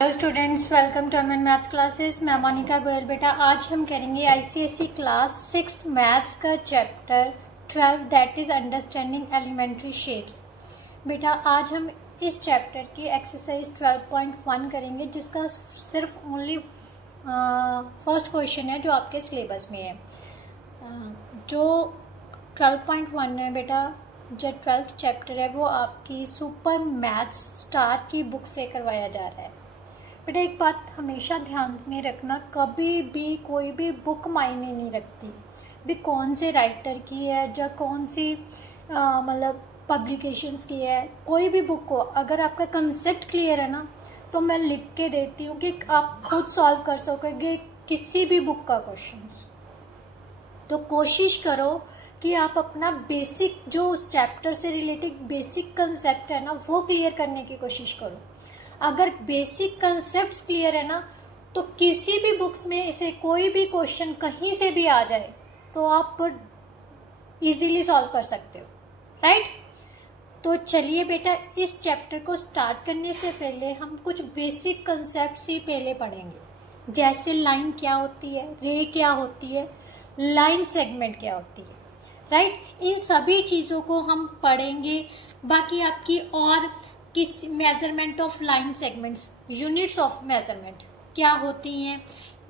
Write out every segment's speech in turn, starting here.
Hello students, welcome to Aman maths classes. मैं मोनिका गोयल। बेटा आज हम करेंगे आईसीएसई क्लास 6 मैथ्स का chapter 12 that is understanding elementary shapes. बेटा आज हम इस चैप्टर की एक्सरसाइज 12.1 करेंगे, जिसका सिर्फ ओनली फर्स्ट क्वेश्चन है जो आपके सिलेबस में है। जो 12.1 है बेटा, जो 12th चैप्टर है वो आपकी सुपर मैथ्स स्टार की बुक से करवाया जा रहा है। बेटा एक बात हमेशा ध्यान में रखना, कभी भी कोई भी बुक मायने नहीं रखती भी कौन से राइटर की है या कौन सी मतलब पब्लिकेशंस की है। कोई भी बुक हो, अगर आपका कंसेप्ट क्लियर है ना तो मैं लिख के देती हूँ कि आप खुद सॉल्व कर सकोगे किसी भी बुक का क्वेश्चंस। तो कोशिश करो कि आप अपना बेसिक जो उस चैप्टर से रिलेटेड बेसिक कंसेप्ट है ना वो क्लियर करने की कोशिश करो। अगर बेसिक कंसेप्ट्स क्लियर है ना तो किसी भी बुक्स में इसे कोई भी क्वेश्चन कहीं से भी आ जाए तो आप इजीली सॉल्व कर सकते हो, राइट। तो चलिए बेटा इस चैप्टर को स्टार्ट करने से पहले हम कुछ बेसिक कंसेप्ट्स ही पहले पढ़ेंगे, जैसे लाइन क्या होती है, रे क्या होती है, लाइन सेगमेंट क्या होती है, राइट। इन सभी चीज़ों को हम पढ़ेंगे। बाकी आपकी और किस measurement of line segments, units of measurement क्या होती हैं,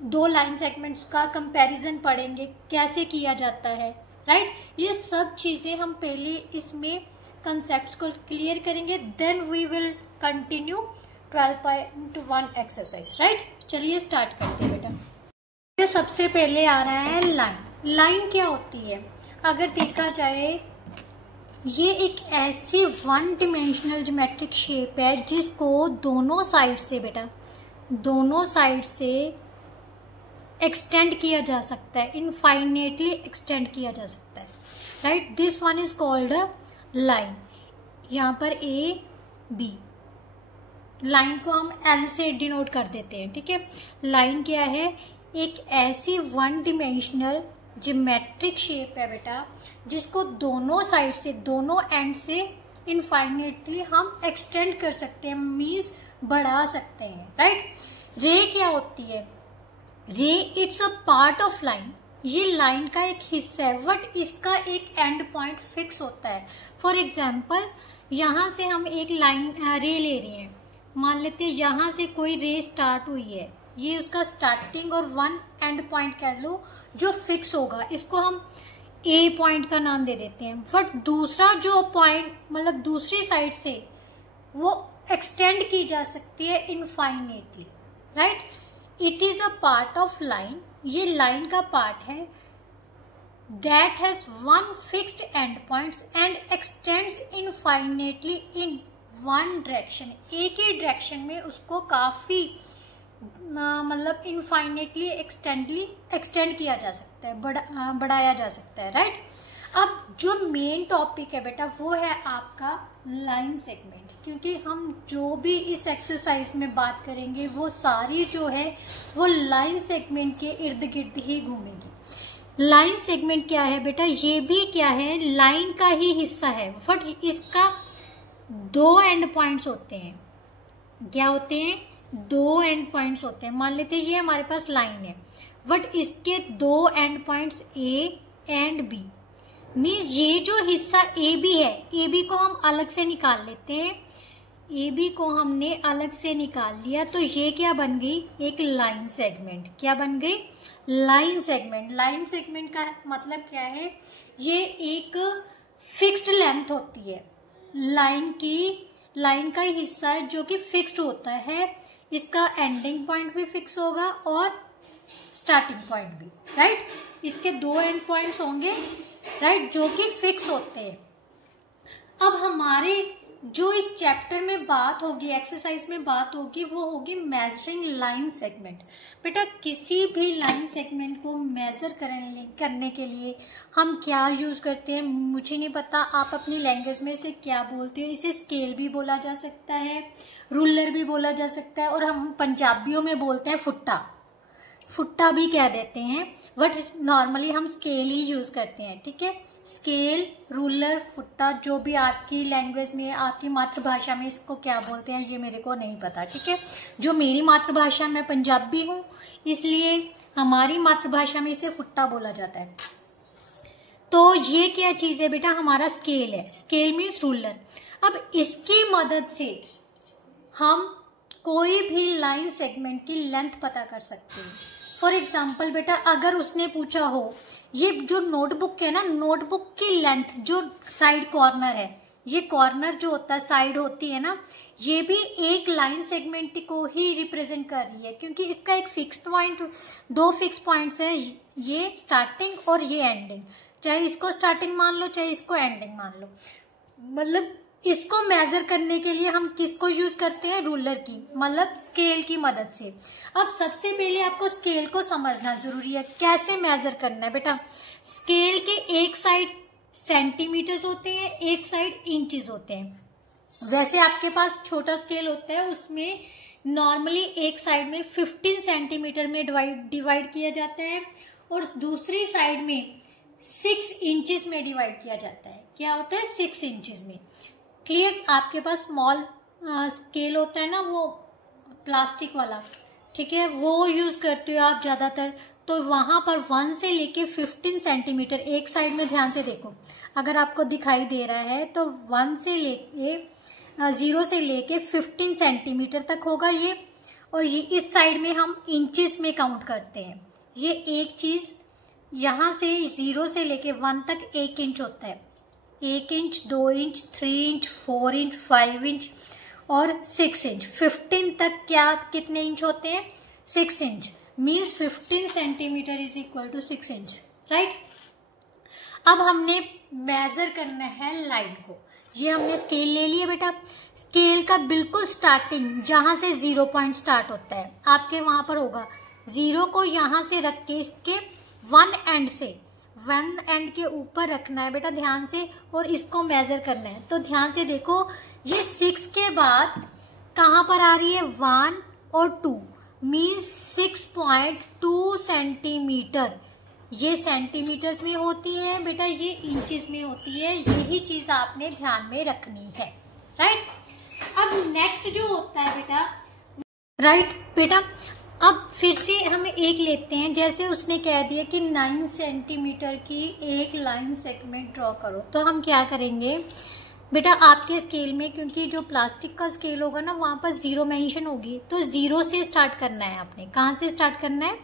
दो लाइन सेगमेंट्स का कंपैरिजन पढ़ेंगे कैसे किया जाता है, राइट। ये सब चीज़ें हम पहले इसमें कंसेप्ट्स को क्लियर करेंगे, then we will continue 12.1 exercise, right. चलिए स्टार्ट करते हैं बेटा। ये सबसे पहले आ रहा है लाइन। लाइन क्या होती है? अगर देखा जाए ये एक ऐसी वन डिमेंशनल ज्योमेट्रिक शेप है जिसको दोनों साइड से बेटा दोनों साइड से एक्सटेंड किया जा सकता है, इनफाइनेटली एक्सटेंड किया जा सकता है, right. This one is called a line. यहाँ पर ए बी, लाइन को हम एल से डिनोट कर देते हैं, ठीक है। लाइन क्या है? एक ऐसी वन डिमेंशनल ज्योमेट्रिक शेप है बेटा जिसको दोनों साइड से दोनों एंड से इनफाइनेटली हम एक्सटेंड कर सकते हैं, मीन्स बढ़ा सकते हैं, राइट। रे क्या होती है? रे it's a part of line. ये लाइन का एक हिस्सा है बट इसका एक एंड पॉइंट फिक्स होता है। फॉर एग्जाम्पल यहाँ से हम एक लाइन रे ले रहे हैं, मान लेते हैं यहाँ से कोई रे स्टार्ट हुई है, ये उसका स्टार्टिंग और वन एंड पॉइंट कह लो जो फिक्स होगा, इसको हम ए पॉइंट का नाम दे देते हैं। बट दूसरा जो पॉइंट मतलब दूसरी साइड से वो एक्सटेंड की जा सकती है infinitely, right. It is a part of line. ये लाइन का पार्ट है that has one fixed and points and x tends infinitely in one direction. एक ही डायरेक्शन में उसको काफी मतलब इनफाइनेटली एक्सटेंड किया जा सकता है, बढ़ाया जा सकता है, राइट। अब जो मेन टॉपिक है बेटा वो है आपका लाइन सेगमेंट, क्योंकि हम जो भी इस एक्सरसाइज में बात करेंगे वो सारी जो है वो लाइन सेगमेंट के इर्द गिर्द ही घूमेगी। लाइन सेगमेंट क्या है बेटा? ये भी क्या है, लाइन का ही हिस्सा है बट इसका दो एंड पॉइंट्स होते हैं। क्या होते हैं? दो एंड पॉइंट्स होते हैं। मान लेते हैं ये हमारे पास लाइन है बट इसके दो end points a and b, means ये जो हिस्सा ए बी है, ए बी को हम अलग से निकाल लेते हैं। ए बी को हमने अलग से निकाल लिया तो ये क्या बन गई? एक लाइन सेगमेंट। क्या बन गई? Line segment. लाइन सेगमेंट का मतलब क्या है? ये एक फिक्स्ड लेंथ होती है लाइन की, लाइन का हिस्सा है जो कि फिक्स्ड होता है। इसका एंडिंग पॉइंट भी फिक्स होगा और स्टार्टिंग पॉइंट भी, राइट। इसके दो एंड पॉइंट्स होंगे, राइट, जो कि फिक्स होते हैं। अब हमारे जो इस चैप्टर में बात होगी, एक्सरसाइज में बात होगी, वो होगी मेजरिंग लाइन सेगमेंट। बेटा किसी भी लाइन सेगमेंट को मेजर करने के लिए हम क्या यूज करते हैं मुझे नहीं पता, आप अपनी लैंग्वेज में इसे क्या बोलते हो। इसे स्केल भी बोला जा सकता है, रूलर भी बोला जा सकता है, और हम पंजाबियों में बोलते हैं फुट्टा, फुट्टा भी कह देते हैं, बट नॉर्मली हम स्केल ही यूज करते हैं, ठीक है। स्केल, रूलर, फुट्टा, जो भी आपकी लैंग्वेज में, आपकी मातृभाषा में इसको क्या बोलते हैं ये मेरे को नहीं पता, ठीक है। जो मेरी मातृभाषा, मैं पंजाबी हूँ, इसलिए हमारी मातृभाषा में इसे फुट्टा बोला जाता है। तो ये क्या चीज़ है बेटा, हमारा स्केल है। Scale means ruler. अब इसकी मदद से हम कोई भी लाइन सेगमेंट की लेंथ पता कर सकते हैं। फॉर एग्जाम्पल बेटा, अगर उसने पूछा हो, ये जो नोटबुक है ना, नोटबुक की लेंथ, जो साइड कॉर्नर है, ये कॉर्नर जो होता है, साइड होती है ना, ये भी एक लाइन सेगमेंट को ही रिप्रेजेंट कर रही है, क्योंकि इसका एक फिक्स पॉइंट, दो फिक्स पॉइंट्स है, ये स्टार्टिंग और ये एंडिंग। चाहे इसको स्टार्टिंग मान लो, चाहे इसको एंडिंग मान लो। मतलब इसको मेजर करने के लिए हम किसको यूज करते हैं, रूलर की, मतलब स्केल की मदद से। अब सबसे पहले आपको स्केल को समझना जरूरी है, कैसे मेजर करना है बेटा। स्केल के एक साइड सेंटीमीटर्स होते हैं, एक साइड इंचेस होते हैं। वैसे आपके पास छोटा स्केल होता है, उसमें नॉर्मली एक साइड में 15 सेंटीमीटर में डिवाइड किया जाता है, और दूसरी साइड में 6 इंचेस में डिवाइड किया जाता है। क्या होता है, 6 इंचेस में। क्लियर। आपके पास स्मॉल स्केल होता है ना, वो प्लास्टिक वाला, ठीक है, वो यूज करते हो आप ज्यादातर। तो वहां पर 1 से लेके 15 सेंटीमीटर, एक साइड में ध्यान से देखो, अगर आपको दिखाई दे रहा है तो 1 से लेके 0 से लेके 15 सेंटीमीटर तक होगा ये, और ये इस साइड में हम इंचेस में काउंट करते हैं। ये एक चीज, यहाँ से 0 से लेके 1 तक 1 इंच होता है। 1 inch, 2 inch, 3 inch, 4 inch, 5 inch और 6 इंच। 15 तक क्या कितने इंच होते हैं, 6 inch. Means 15 centimetre is equal to 6 inch, right. अब हमने मेजर करना है लाइन को। ये हमने स्केल ले लिया बेटा। स्केल का बिल्कुल स्टार्टिंग, जहां से 0 पॉइंट स्टार्ट होता है, आपके वहां पर होगा। 0 को यहां से रख के इसके 1 एंड से, 1 एंड के ऊपर रखना है बेटा ध्यान से, और इसको मेजर करना है। तो ध्यान से देखो, ये 6 के बाद कहां पर आ रही है, 1 और 2, मीन्स 6.2 सेंटीमीटर। ये सेंटीमीटर्स में होती है बेटा, ये इंचेस में होती है। यही चीज आपने ध्यान में रखनी है, राइट। अब नेक्स्ट जो होता है बेटा, राइट बेटा, अब फिर से हम एक लेते हैं। जैसे उसने कह दिया कि 9 सेंटीमीटर की एक लाइन सेगमेंट ड्रॉ करो, तो हम क्या करेंगे बेटा, आपके स्केल में, क्योंकि जो प्लास्टिक का स्केल होगा ना, वहां पर 0 मेंशन होगी, तो 0 से स्टार्ट करना है आपने। कहाँ से स्टार्ट करना है,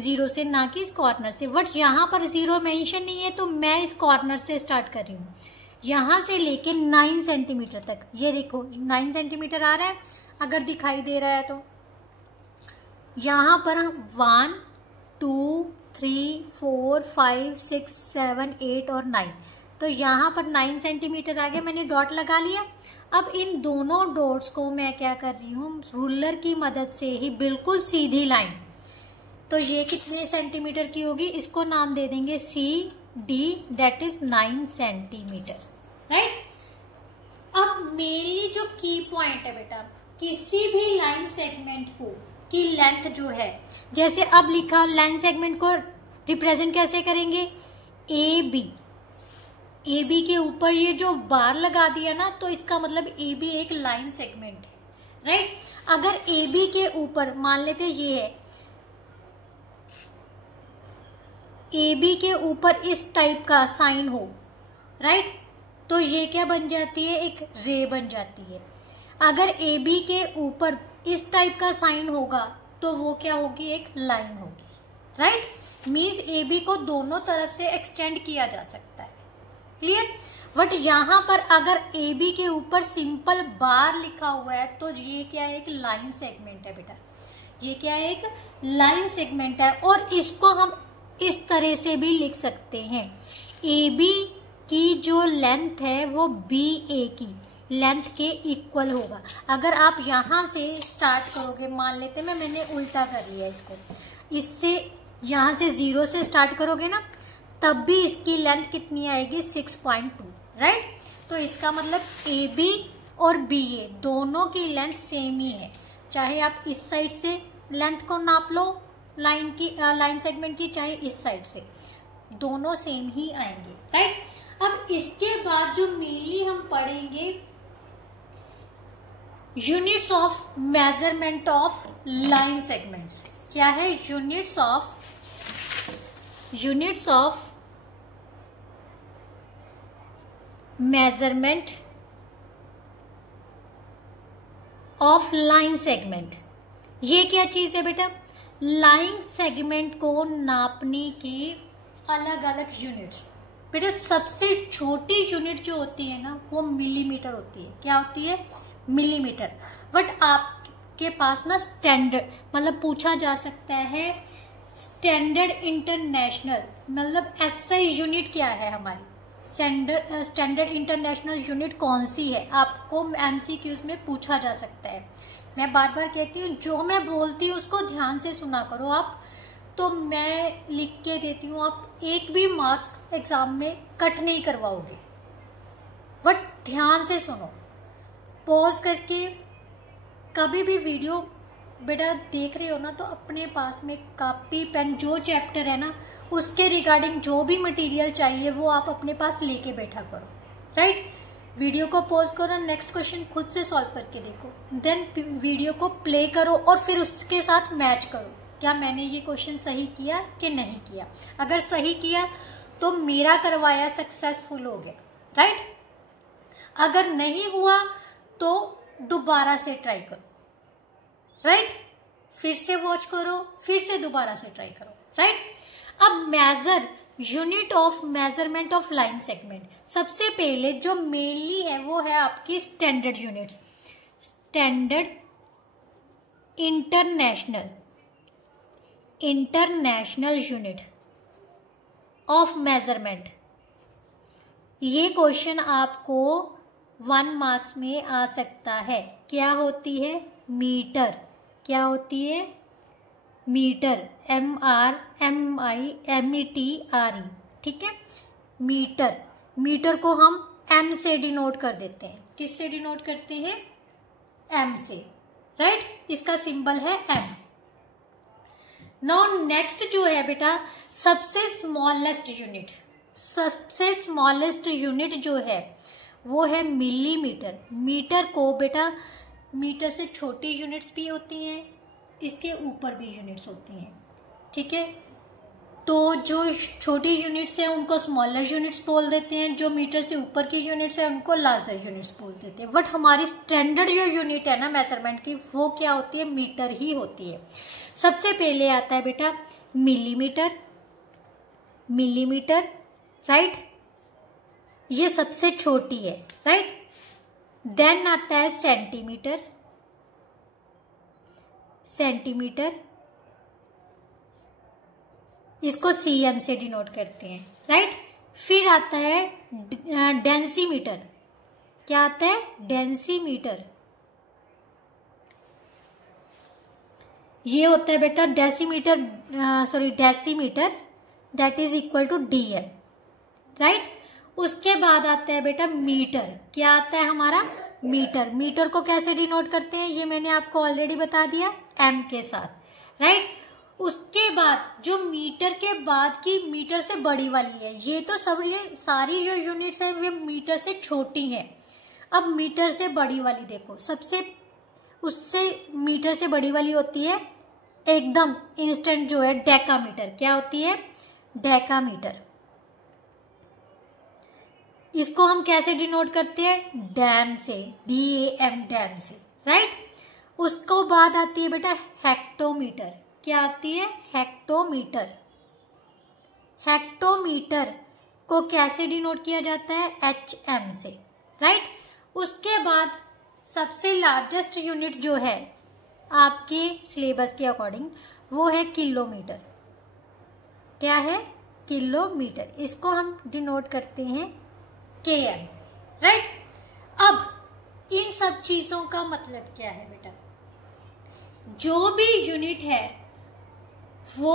0 से, ना कि इस कॉर्नर से। बट यहाँ पर 0 मेंशन नहीं है, तो मैं इस कॉर्नर से स्टार्ट कर रही हूँ, यहाँ से लेके 9 सेंटीमीटर तक। ये देखो 9 सेंटीमीटर आ रहा है, अगर दिखाई दे रहा है तो। यहाँ पर हम 1, 2, 3, 4, 5, 6, 7, 8 और 9, तो यहाँ पर 9 सेंटीमीटर आ गया, मैंने डॉट लगा लिया। अब इन दोनों डॉट्स को मैं क्या कर रही हूँ, रूलर की मदद से ही बिल्कुल सीधी लाइन। तो ये कितने सेंटीमीटर की होगी, इसको नाम दे देंगे CD, that is 9 centimetre, right. अब मेनली जो की पॉइंट है बेटा, किसी भी लाइन सेगमेंट को की लेंथ जो है, जैसे अब लिखा, लाइन सेगमेंट को रिप्रेजेंट कैसे करेंगे, AB। AB के ऊपर ये जो बार लगा दिया ना, तो इसका मतलब AB एक लाइन सेगमेंट है, राइट। अगर AB के ऊपर मान लेते ये है, AB के ऊपर इस टाइप का साइन हो, राइट, तो ये क्या बन जाती है, एक रे बन जाती है। अगर AB के ऊपर इस टाइप का साइन होगा, तो वो क्या होगी, एक लाइन होगी, राइट। मीन्स AB को दोनों तरफ से एक्सटेंड किया जा सकता है, क्लियर। बट यहाँ पर अगर AB के ऊपर सिंपल बार लिखा हुआ है, तो ये क्या है, एक लाइन सेगमेंट है बेटा। ये क्या है, एक लाइन सेगमेंट है। और इसको हम इस तरह से भी लिख सकते हैं, AB की जो लेंथ है वो BA की लेंथ के इक्वल होगा। अगर आप यहाँ से स्टार्ट करोगे, मान लेते हैं मैंने उल्टा कर लिया इसको, इससे यहाँ से 0 से स्टार्ट करोगे ना, तब भी इसकी लेंथ कितनी आएगी, 6.2, राइट। तो इसका मतलब AB और BA दोनों की लेंथ सेम ही है। चाहे आप इस साइड से लेंथ को नाप लो लाइन की, लाइन सेगमेंट की, चाहे इस साइड से, दोनों सेम ही आएंगे, राइट। अब इसके बाद जो मेनली हम पढ़ेंगे units of measurement of line segments. क्या है? Units of measurement of line segment. ये क्या चीज है बेटा? लाइन सेगमेंट को नापने के अलग अलग यूनिट्स। बेटा सबसे छोटी यूनिट जो होती है ना वो मिलीमीटर होती है। क्या होती है? मिलीमीटर। बट आपके पास ना स्टैंडर्ड मतलब पूछा जा सकता है स्टैंडर्ड इंटरनेशनल मतलब एसआई यूनिट क्या है हमारी? स्टैंडर्ड इंटरनेशनल यूनिट कौन सी है? आपको एमसीक्यूज में पूछा जा सकता है। मैं बार बार कहती हूँ जो मैं बोलती हूँ उसको ध्यान से सुना करो आप। तो मैं लिख के देती हूँ, आप एक भी मार्क्स एग्जाम में कट नहीं करवाओगे, बट ध्यान से सुनो। पॉज करके कभी भी वीडियो बेटा देख रहे हो ना तो अपने पास में कॉपी पेन जो चैप्टर है ना उसके रिगार्डिंग जो भी मटेरियल चाहिए वो आप अपने पास लेके बैठा करो। राइट? वीडियो को पॉज करो, नेक्स्ट क्वेश्चन खुद से सॉल्व करके देखो, देन वीडियो को प्ले करो और फिर उसके साथ मैच करो क्या मैंने ये क्वेश्चन सही किया कि नहीं किया। अगर सही किया तो मेरा करवाया सक्सेसफुल हो गया। राइट? अगर नहीं हुआ तो दोबारा से ट्राई करो। राइट? फिर से वॉच करो, फिर से दोबारा से ट्राई करो। राइट? अब measure unit of measurement of line segment. सबसे पहले जो मेनली है वो है आपकी standard units. Standard international unit of measurement. ये क्वेश्चन आपको 1 मार्क्स में आ सकता है। क्या होती है? मीटर। क्या होती है? मीटर। METRE। ठीक है? मीटर। मीटर को हम M से डिनोट कर देते हैं। किस से डिनोट करते हैं? M से। राइट? इसका सिंबल है M। नाउ नेक्स्ट जो है बेटा सबसे स्मॉलेस्ट यूनिट। सबसे स्मॉलेस्ट यूनिट जो है वो है मिलीमीटर। मीटर को बेटा मीटर से छोटी यूनिट्स भी होती हैं, इसके ऊपर भी यूनिट्स होती हैं। ठीक है? तो जो छोटी यूनिट्स हैं उनको स्मॉलर यूनिट्स बोल देते हैं, जो मीटर से ऊपर की यूनिट्स हैं उनको लार्जर यूनिट्स बोल देते हैं। बट हमारी स्टैंडर्ड जो यूनिट है ना मेजरमेंट की वो क्या होती है? मीटर ही होती है। सबसे पहले आता है बेटा मिलीमीटर। मिलीमीटर। राइट? ये सबसे छोटी है। राइट? देन आता है सेंटीमीटर। सेंटीमीटर इसको CM से डिनोट करते हैं। राइट? फिर आता है डेंसीमीटर। क्या आता है? डेंसीमीटर। ये होता है बेटा decimetre that is equal to DM। Right? उसके बाद आता है बेटा मीटर। क्या आता है हमारा? मीटर। मीटर को कैसे डिनोट करते हैं ये मैंने आपको ऑलरेडी बता दिया, M के साथ। राइट? उसके बाद जो मीटर के बाद की मीटर से बड़ी वाली है, ये तो सब ये सारी जो यूनिट्स हैं वे मीटर से छोटी हैं। अब मीटर से बड़ी वाली देखो, सबसे उससे मीटर से बड़ी वाली होती है एकदम इंस्टेंट जो है डेकामीटर। क्या होती है? डेकामीटर। इसको हम कैसे डिनोट करते हैं? डैम से, DAM, डैम से। राइट? उसको बाद आती है बेटा हेक्टोमीटर। क्या आती है? हेक्टोमीटर। हेक्टोमीटर को कैसे डिनोट किया जाता है? HM से। राइट? उसके बाद सबसे लार्जेस्ट यूनिट जो है आपके सिलेबस के अकॉर्डिंग वो है किलोमीटर। क्या है? किलोमीटर। इसको हम डिनोट करते हैं KM से। राइट? अब इन सब चीजों का मतलब क्या है बेटा? जो भी यूनिट है वो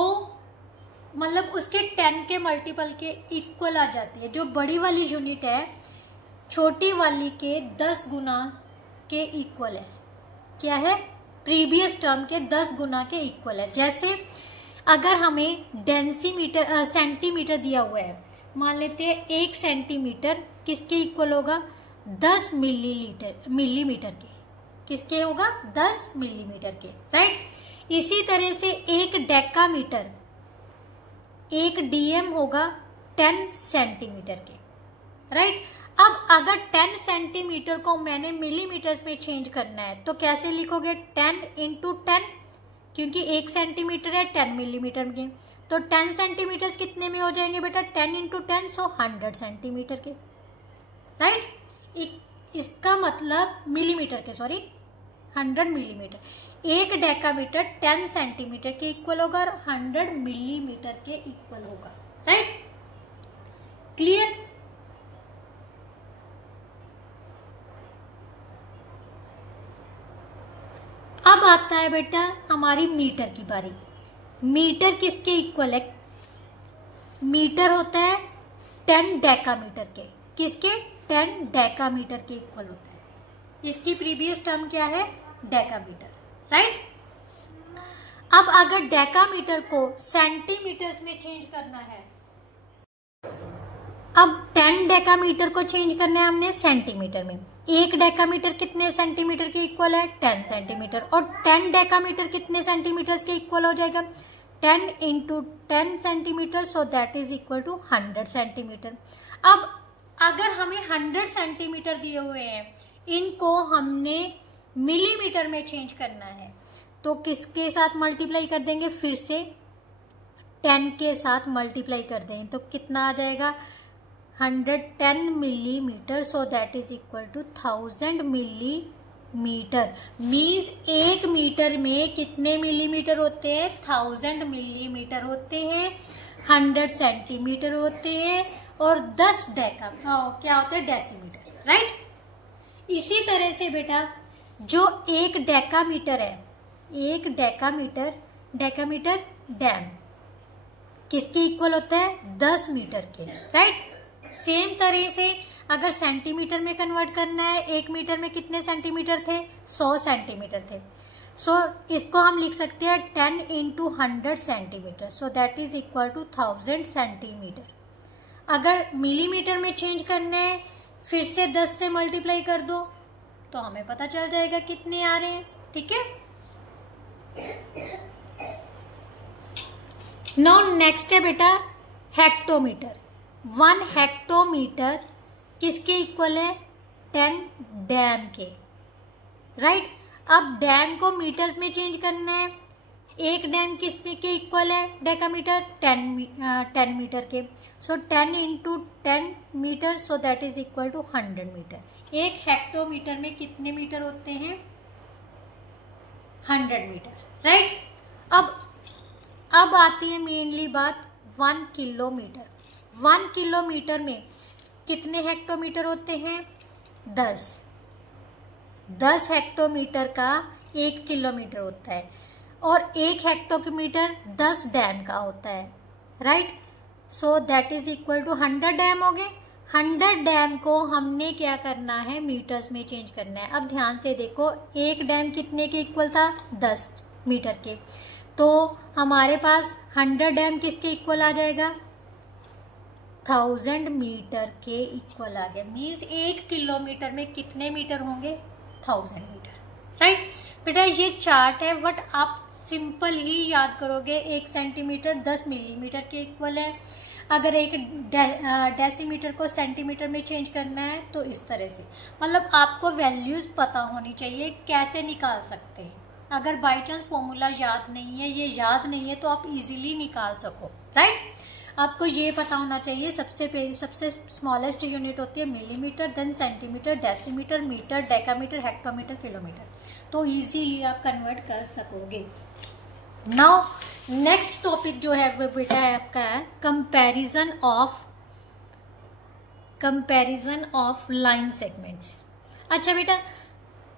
मतलब उसके 10 के मल्टीपल के इक्वल आ जाती है। जो बड़ी वाली यूनिट है छोटी वाली के 10 गुना के इक्वल है। क्या है? प्रीवियस टर्म के 10 गुना के इक्वल है। जैसे अगर हमें सेंटीमीटर दिया हुआ है मान लेते हैं 1 सेंटीमीटर किसके इक्वल होगा, 10 मिलीमीटर के। किसके होगा, 10 मिलीमीटर के, राइट। इसी तरह से 1 डेकामीटर, 1 डीएम होगा 10 सेंटीमीटर के, राइट। अब अगर 10 सेंटीमीटर को मैंने मिलीमीटर्स में चेंज करना है तो कैसे लिखोगे, 10 इंटू 10, क्योंकि 1 सेंटीमीटर है 10 मिलीमीटर के, तो 10 सेंटीमीटर कितने में हो जाएंगे बेटा, 10 इंटू 10, सो 100 सेंटीमीटर के, राइट। इसका मतलब मिलीमीटर के, सॉरी 100 मिलीमीटर। 1 डेकामीटर 10 सेंटीमीटर के इक्वल होगा और 100 मिलीमीटर के इक्वल होगा, राइट। क्लियर। अब आता है बेटा हमारी मीटर की बारी। मीटर किसके इक्वल है, मीटर होता है 10 डेकामीटर के। किसके, 10 डेकामीटर के इक्वल होता है। इसकी प्रीवियस टर्म क्या है, डेकामीटर, राइट। अब अगर डेकामीटर को सेंटीमीटर्स में चेंज करना है, अब 10 डेकामीटर को चेंज करना है हमने सेंटीमीटर में। 1 डेकामीटर कितने सेंटीमीटर के इक्वल है, 10 सेंटीमीटर, और 10 डेकामीटर कितने सेंटीमीटर के इक्वल हो जाएगा, 10 into 10 centimetre, so that is equal to 100 centimetre. अब अगर हमें 100 सेंटीमीटर दिए हुए हैं, इनको हमने मिलीमीटर में चेंज करना है, तो किसके साथ मल्टीप्लाई कर देंगे, फिर से 10 के साथ मल्टीप्लाई कर देंगे तो कितना आ जाएगा, 110 millimetre, so that is equal to 1000 millimetre. Means 1 metre में कितने मिलीमीटर होते हैं, 1000 मिलीमीटर होते हैं, 100 सेंटीमीटर होते हैं, और 10 क्या होते हैं, डेसीमीटर, राइट। इसी तरह से बेटा जो 1 डेकामीटर है, 1 डेकामीटर डैम किसके इक्वल होता है, 10 मीटर के, राइट। सेम तरह से अगर सेंटीमीटर में कन्वर्ट करना है, 1 मीटर में कितने सेंटीमीटर थे, 100 सेंटीमीटर थे, सो इसको हम लिख सकते हैं 10 into 100 centimetre, so that is equal to 1000 centimetre. अगर मिलीमीटर में चेंज करना है, फिर से 10 से मल्टीप्लाई कर दो तो हमें पता चल जाएगा कितने आ रहे हैं, ठीक है। नाउ नेक्स्ट है बेटा हेक्टोमीटर। 1 हेक्टोमीटर किसके इक्वल है, 10 डैम के, राइट। अब डैम को मीटर्स में चेंज करना है, 1 डैम किसमें के इक्वल है, डेकामीटर 10 मीटर के, so 10 into 10 metre, so that is equal to 100 metre. 1 hectometre में कितने मीटर होते हैं, 100 मीटर, राइट। अब आती है मेनली बात 1 किलोमीटर। 1 किलोमीटर में कितने हेक्टोमीटर होते हैं, 10 हेक्टोमीटर का 1 किलोमीटर होता है, और 1 हेक्टोमीटर 10 डैम का होता है, right. So that is equal to 100 dam हो गए। 100 डैम को हमने क्या करना है, मीटर्स में चेंज करना है। अब ध्यान से देखो, 1 डैम कितने के इक्वल था, 10 मीटर के, तो हमारे पास 100 डैम किसके इक्वल आ जाएगा, 1000 मीटर के इक्वल आ गया। मीन्स 1 किलोमीटर में कितने मीटर होंगे, 1000 मीटर, राइट। बेटा ये चार्ट है, बट आप सिंपल ही याद करोगे, 1 सेंटीमीटर 10 मिलीमीटर के इक्वल है। अगर 1 डेसीमीटर को सेंटीमीटर में चेंज करना है तो इस तरह से, मतलब आपको वैल्यूज पता होनी चाहिए कैसे निकाल सकते हैं। अगर बाई चांस फॉर्मूला याद नहीं है, ये याद नहीं है, तो आप इजीली निकाल सको, राइट। आपको ये पता होना चाहिए, सबसे स्मॉलेस्ट यूनिट होती है millimetre, then centimetre, decimetre, metre, decametre, hectometre, kilometre, तो इजीली आप कन्वर्ट कर सकोगे। नाउ नेक्स्ट टॉपिक जो है वो बेटा है आपका है कंपैरिजन ऑफ लाइन सेगमेंट्स। अच्छा बेटा,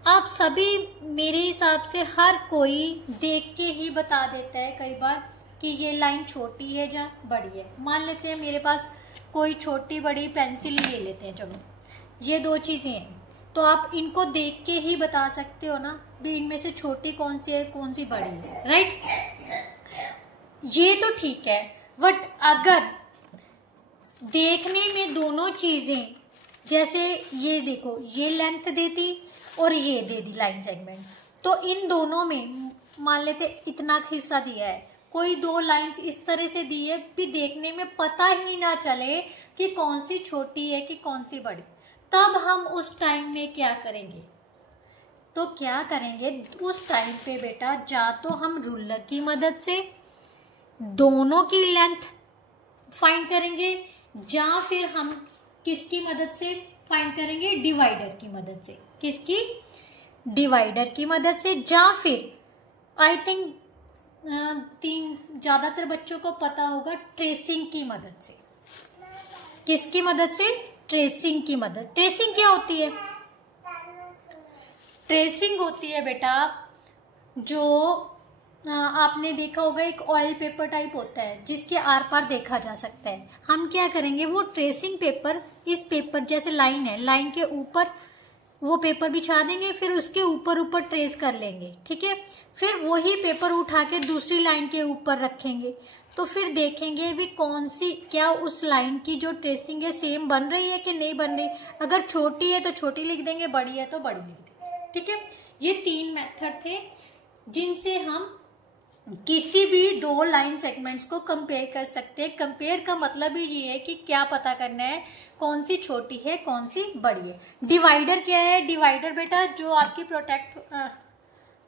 आप सभी मेरे हिसाब से हर कोई देख के ही बता देता है कई बार कि ये लाइन छोटी है या बड़ी है। मान लेते हैं मेरे पास कोई छोटी बड़ी पेंसिल ले लेते हैं, चलो ये 2 चीजें हैं, तो आप इनको देख के ही बता सकते हो ना भी इनमें से छोटी कौन सी है, कौन सी बड़ी है, राइट। ये तो ठीक है, बट अगर देखने में दोनों चीजें, जैसे ये देखो ये लेंथ देती और ये दे दी लाइन सेगमेंट, तो इन दोनों में मान लेते इतना हिस्सा दिया है, कोई दो लाइंस इस तरह से दी है भी देखने में पता ही ना चले कि कौन सी छोटी है कि कौन सी बड़ी, तब हम उस टाइम में क्या करेंगे? तो क्या करेंगे उस टाइम पे बेटा, या तो हम रूलर की मदद से दोनों की लेंथ फाइंड करेंगे, या फिर हम किसकी मदद से फाइंड करेंगे? डिवाइडर की मदद से। किसकी? डिवाइडर की मदद से, या फिर आई थिंक ज्यादातर बच्चों को पता होगा ट्रेसिंग की मदद से। किसकी मदद से? ट्रेसिंग की मदद। ट्रेसिंग क्या होती है? ट्रेसिंग होती है बेटा, जो आपने देखा होगा एक ऑयल पेपर टाइप होता है जिसके आर पार देखा जा सकता है। हम क्या करेंगे, वो ट्रेसिंग पेपर, इस पेपर जैसे लाइन है, लाइन के ऊपर वो पेपर बिछा देंगे, फिर उसके ऊपर ऊपर ट्रेस कर लेंगे, ठीक है। फिर वही पेपर उठा के दूसरी लाइन के ऊपर रखेंगे, तो फिर देखेंगे भी कौन सी, क्या उस लाइन की जो ट्रेसिंग है सेम बन रही है कि नहीं बन रही। अगर छोटी है तो छोटी लिख देंगे, बड़ी है तो बड़ी लिख देंगे, ठीक है। ये 3 मेथड थे जिनसे हम किसी भी दो लाइन सेगमेंट्स को कंपेयर कर सकते हैं। कंपेयर का मतलब ही ये है कि क्या पता करना है, कौन सी छोटी है कौन सी बड़ी है। डिवाइडर क्या है? डिवाइडर बेटा जो आपकी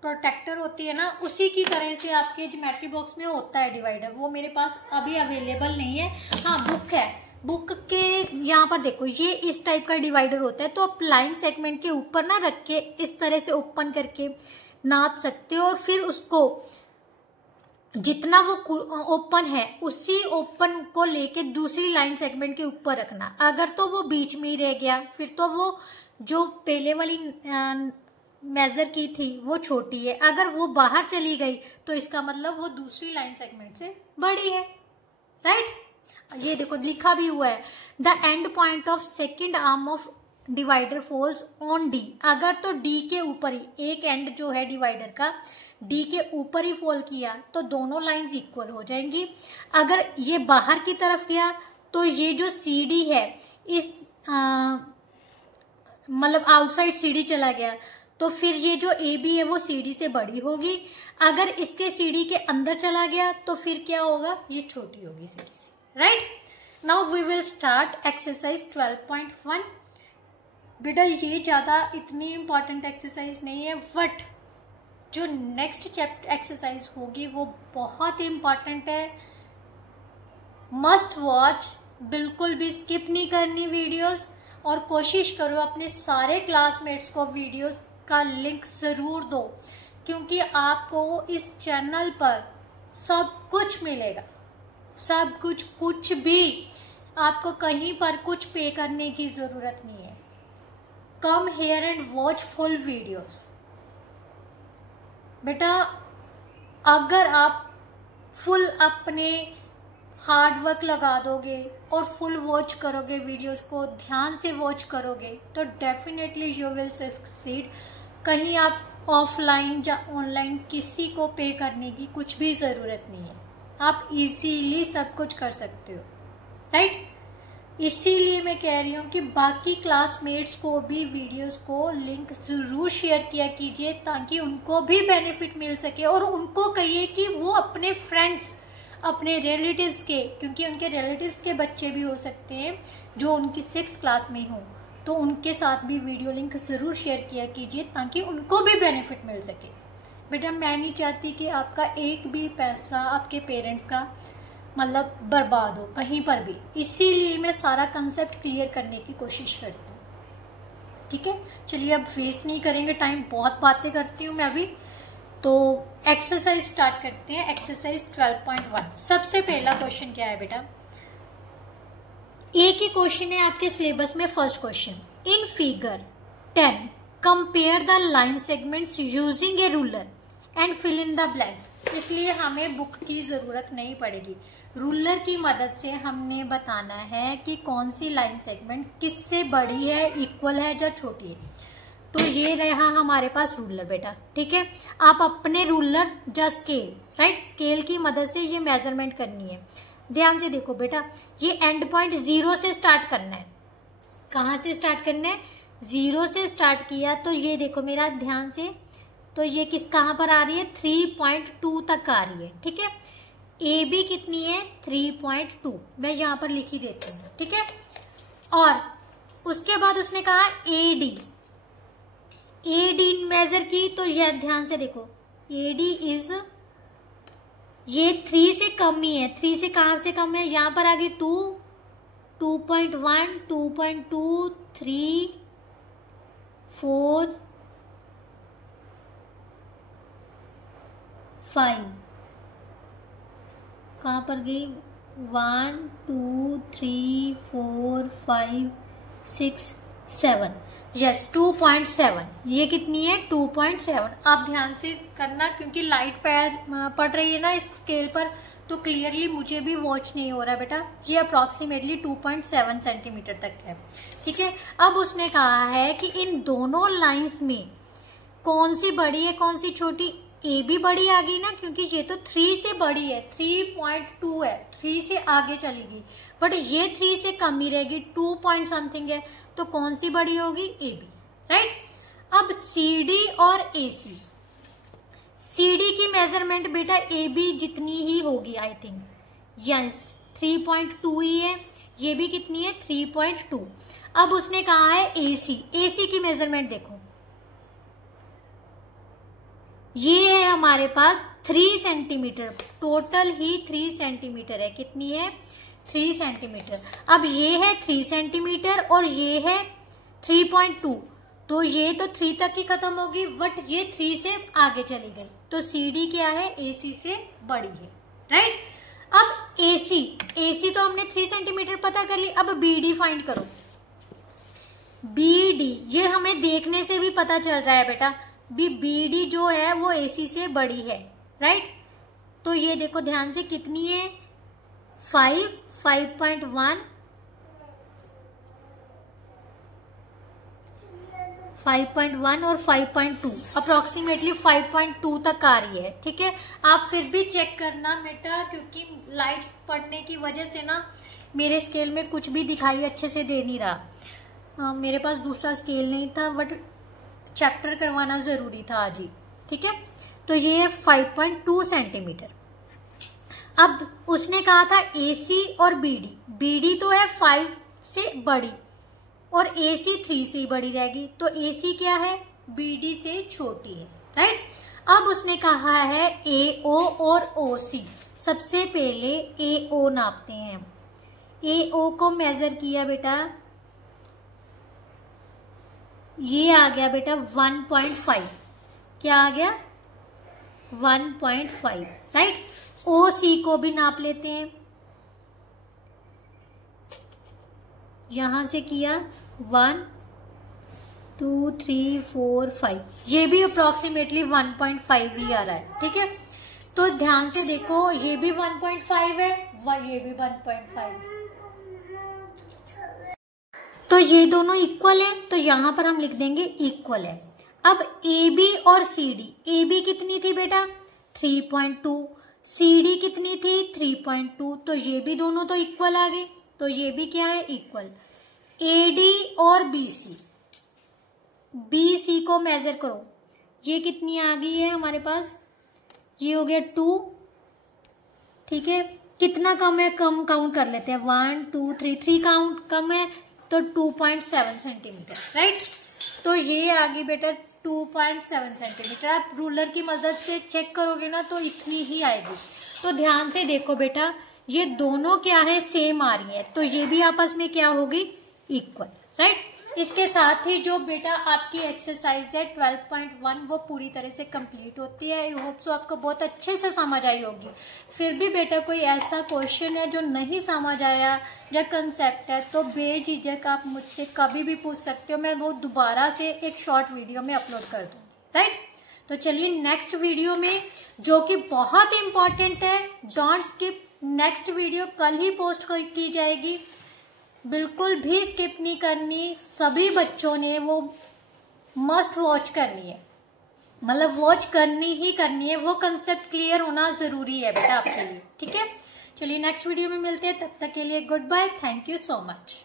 प्रोटेक्टर होती है ना, उसी की तरह से आपके ज्योमेट्री बॉक्स में होता है डिवाइडर। वो मेरे पास अभी अवेलेबल नहीं है, हाँ बुक है। बुक के यहाँ पर देखो, ये इस टाइप का डिवाइडर होता है, तो आप लाइन सेगमेंट के ऊपर ना रख के इस तरह से ओपन करके नाप सकते हो, और फिर उसको जितना वो ओपन है उसी ओपन को लेके दूसरी लाइन सेगमेंट के ऊपर रखना। अगर तो वो बीच में ही रह गया, फिर तो वो जो पहले वाली मेजर की थी वो छोटी है। अगर वो बाहर चली गई तो इसका मतलब वो दूसरी लाइन सेगमेंट से बड़ी है, राइट। ये देखो लिखा भी हुआ है, the end point of second arm of divider falls on D. अगर तो डी के ऊपर ही, एक एंड जो है डिवाइडर का डी के ऊपर ही फॉल किया तो दोनों लाइंस इक्वल हो जाएंगी। अगर ये बाहर की तरफ गया तो ये जो सी डी है, इस मतलब आउटसाइड सी डी चला गया, तो फिर ये जो ए बी है वो सी डी से बड़ी होगी। अगर इसके सी डी के अंदर चला गया तो फिर क्या होगा, ये छोटी होगी सी डी से, right. Now we will start exercise 12.1। बेटा ये ज्यादा इतनी इंपॉर्टेंट एक्सरसाइज नहीं है, बट जो नेक्स्ट चैप्टर एक्सरसाइज होगी वो बहुत ही इंपॉर्टेंट है, मस्ट वॉच। बिल्कुल भी स्किप नहीं करनी वीडियोस, और कोशिश करो अपने सारे क्लासमेट्स को वीडियोस का लिंक जरूर दो, क्योंकि आपको इस चैनल पर सब कुछ मिलेगा, सब कुछ, कुछ भी आपको कहीं पर कुछ पे करने की जरूरत नहीं है। Come here and watch full videos. बेटा अगर आप फुल अपने हार्ड वर्क लगा दोगे और फुल वॉच करोगे, वीडियोस को ध्यान से वॉच करोगे, तो डेफिनेटली यू विल सक्सीड। कहीं आप ऑफलाइन या ऑनलाइन किसी को पे करने की कुछ भी ज़रूरत नहीं है, आप इजीली सब कुछ कर सकते हो, राइट। इसीलिए मैं कह रही हूँ कि बाकी क्लासमेट्स को भी वीडियोस को लिंक ज़रूर शेयर किया कीजिए, ताकि उनको भी बेनिफिट मिल सके। और उनको कहिए कि वो अपने फ्रेंड्स, अपने रिलेटिव्स के, क्योंकि उनके रिलेटिव्स के बच्चे भी हो सकते हैं जो उनकी 6th क्लास में हों, तो उनके साथ भी वीडियो लिंक ज़रूर शेयर किया कीजिए ताकि उनको भी बेनिफिट मिल सके। बेटा मैं नहीं चाहती कि आपका एक भी पैसा आपके पेरेंट्स का मतलब बर्बाद हो कहीं पर भी, इसीलिए मैं सारा कंसेप्ट क्लियर करने की कोशिश करती हूँ, ठीक है। चलिए अब वेस्ट नहीं करेंगे टाइम, बहुत बातें करती हूँ मैं अभी, तो एक्सरसाइज स्टार्ट करते हैं। एक्सरसाइज 12.1। सबसे पहला क्वेश्चन क्या है बेटा, एक ही क्वेश्चन है आपके सिलेबस में। First question, in figure 10 compare the line segments using a ruler and fill in the blanks. इसलिए हमें बुक की जरूरत नहीं पड़ेगी, रूलर की मदद से हमने बताना है कि कौन सी लाइन सेगमेंट किससे बड़ी है, इक्वल है या छोटी है। तो ये रहा हमारे पास रूलर बेटा, ठीक है। आप अपने रूलर या स्केल, राइट, स्केल की मदद से ये मेजरमेंट करनी है। ध्यान से देखो बेटा, ये एंड पॉइंट 0 से स्टार्ट करना है। कहाँ से स्टार्ट करना है? 0 से स्टार्ट किया तो ये देखो मेरा ध्यान से, तो ये किस कहाँ पर आ रही है? 3.2 तक आ रही है। ठीक है, ए बी कितनी है? 3.2, मैं यहाँ पर लिख ही देती हूँ। ठीक है, और उसके बाद उसने कहा ए डी मेजर की, तो यह ध्यान से देखो ए डी इज, ये 3 से कम ही है। 3 से कहाँ से कम है? यहाँ पर आगे 2, 2.1, 2.2, 3, 4, 5, कहाँ पर गई? 1, 2, 3, 4, 5, 6, 7, यस 2.7। ये कितनी है? 2.7। आप ध्यान से करना क्योंकि लाइट पड़ रही है ना इस स्केल पर, तो क्लियरली मुझे भी वॉच नहीं हो रहा बेटा। ये अप्रॉक्सीमेटली 2.7 सेंटीमीटर तक है। ठीक है, अब उसने कहा है कि इन दोनों लाइंस में कौन सी बड़ी है कौन सी छोटी? ए बी बड़ी आ गई ना, क्योंकि ये तो 3 से बड़ी है, 3.2 है, 3 से आगे चलेगी, बट ये 3 से कम ही रहेगी, 2 पॉइंट समथिंग है, तो कौन सी बड़ी होगी? A B, right. अब सी डी और ए सी, सी डी की मेजरमेंट बेटा ए बी जितनी ही होगी आई थिंक, यस 3.2 ही है, ये भी कितनी है? 3.2। अब उसने कहा है ए सी की मेजरमेंट देखो, ये है हमारे पास 3 सेंटीमीटर, टोटल ही 3 सेंटीमीटर है। कितनी है? 3 सेंटीमीटर। अब ये है 3 सेंटीमीटर और ये है 3.2, तो ये तो 3 तक ही खत्म होगी, बट ये 3 से आगे चली गई, तो सी डी क्या है? ए सी से बड़ी है, राइट। अब ए सी तो हमने 3 सेंटीमीटर पता कर ली, अब बी डी फाइंड करो। बी डी ये हमें देखने से भी पता चल रहा है बेटा, बी डी जो है वो एसी से बड़ी है, राइट। तो ये देखो ध्यान से कितनी है? 5, 5.1, 5.1 और 5.2, अप्रोक्सीमेटली 5.2 तक आ रही है। ठीक है, आप फिर भी चेक करना बेटा, क्योंकि लाइट्स पड़ने की वजह से ना मेरे स्केल में कुछ भी दिखाई अच्छे से दे नहीं रहा। मेरे पास दूसरा स्केल नहीं था, बट चैप्टर करवाना जरूरी था आज ही। ठीक है, तो ये है 5.2 सेंटीमीटर। अब उसने कहा था AC और BD तो है 5 से बड़ी और AC 3 से बड़ी रहेगी, तो AC क्या है? BD से छोटी है, राइट। अब उसने कहा है AO और OC, सबसे पहले AO नापते हैं। AO को मेजर किया बेटा, ये आ गया बेटा 1.5, क्या आ गया? 1.5, राइट। OC को भी नाप लेते हैं, यहां से किया 1, 2, 3, 4, 5, ये भी अप्रोक्सीमेटली 1.5 ही आ रहा है। ठीक है, तो ध्यान से देखो, ये भी 1.5 है, ये भी 1.5, तो ये दोनों इक्वल है, तो यहां पर हम लिख देंगे इक्वल है। अब AB और CD, AB कितनी थी बेटा? 3.2, CD कितनी थी? 3.2, तो ये भी दोनों तो इक्वल आ गई, तो ये भी क्या है? इक्वल। AD और BC को मेजर करो, ये कितनी आ गई है हमारे पास? ये हो गया 2। ठीक है, कितना कम है? कम काउंट कर लेते हैं, 1, 2, 3 काउंट कम है, तो 2.7 सेंटीमीटर, राइट। तो ये आ गई बेटा 2.7 सेंटीमीटर। आप रूलर की मदद से चेक करोगे ना तो इतनी ही आएगी। तो ध्यान से देखो बेटा, ये दोनों क्या है? सेम आ रही है, तो ये भी आपस में क्या होगी? Equal, right. इसके साथ ही जो बेटा आपकी एक्सरसाइज है 12.1 वो पूरी तरह से कंप्लीट होती है। आई होप सो आपको बहुत अच्छे से समझ आई होगी। फिर भी बेटा कोई ऐसा क्वेश्चन है जो नहीं समझ आया या कंसेप्ट है तो बेझिझक आप मुझसे कभी भी पूछ सकते हो, मैं वो दोबारा से एक शॉर्ट वीडियो में अपलोड कर दूँ, राइट। तो चलिए नेक्स्ट वीडियो में, जो कि बहुत इंपॉर्टेंट है, डोंट स्किप, नेक्स्ट वीडियो कल ही पोस्ट की जाएगी, बिल्कुल भी स्किप नहीं करनी। सभी बच्चों ने वो मस्ट वॉच करनी है, मतलब वॉच करनी ही करनी है। वो कंसेप्ट क्लियर होना जरूरी है बेटा आपके लिए, ठीक है। चलिए नेक्स्ट वीडियो में मिलते हैं, तब तक के लिए goodbye, thank you so much.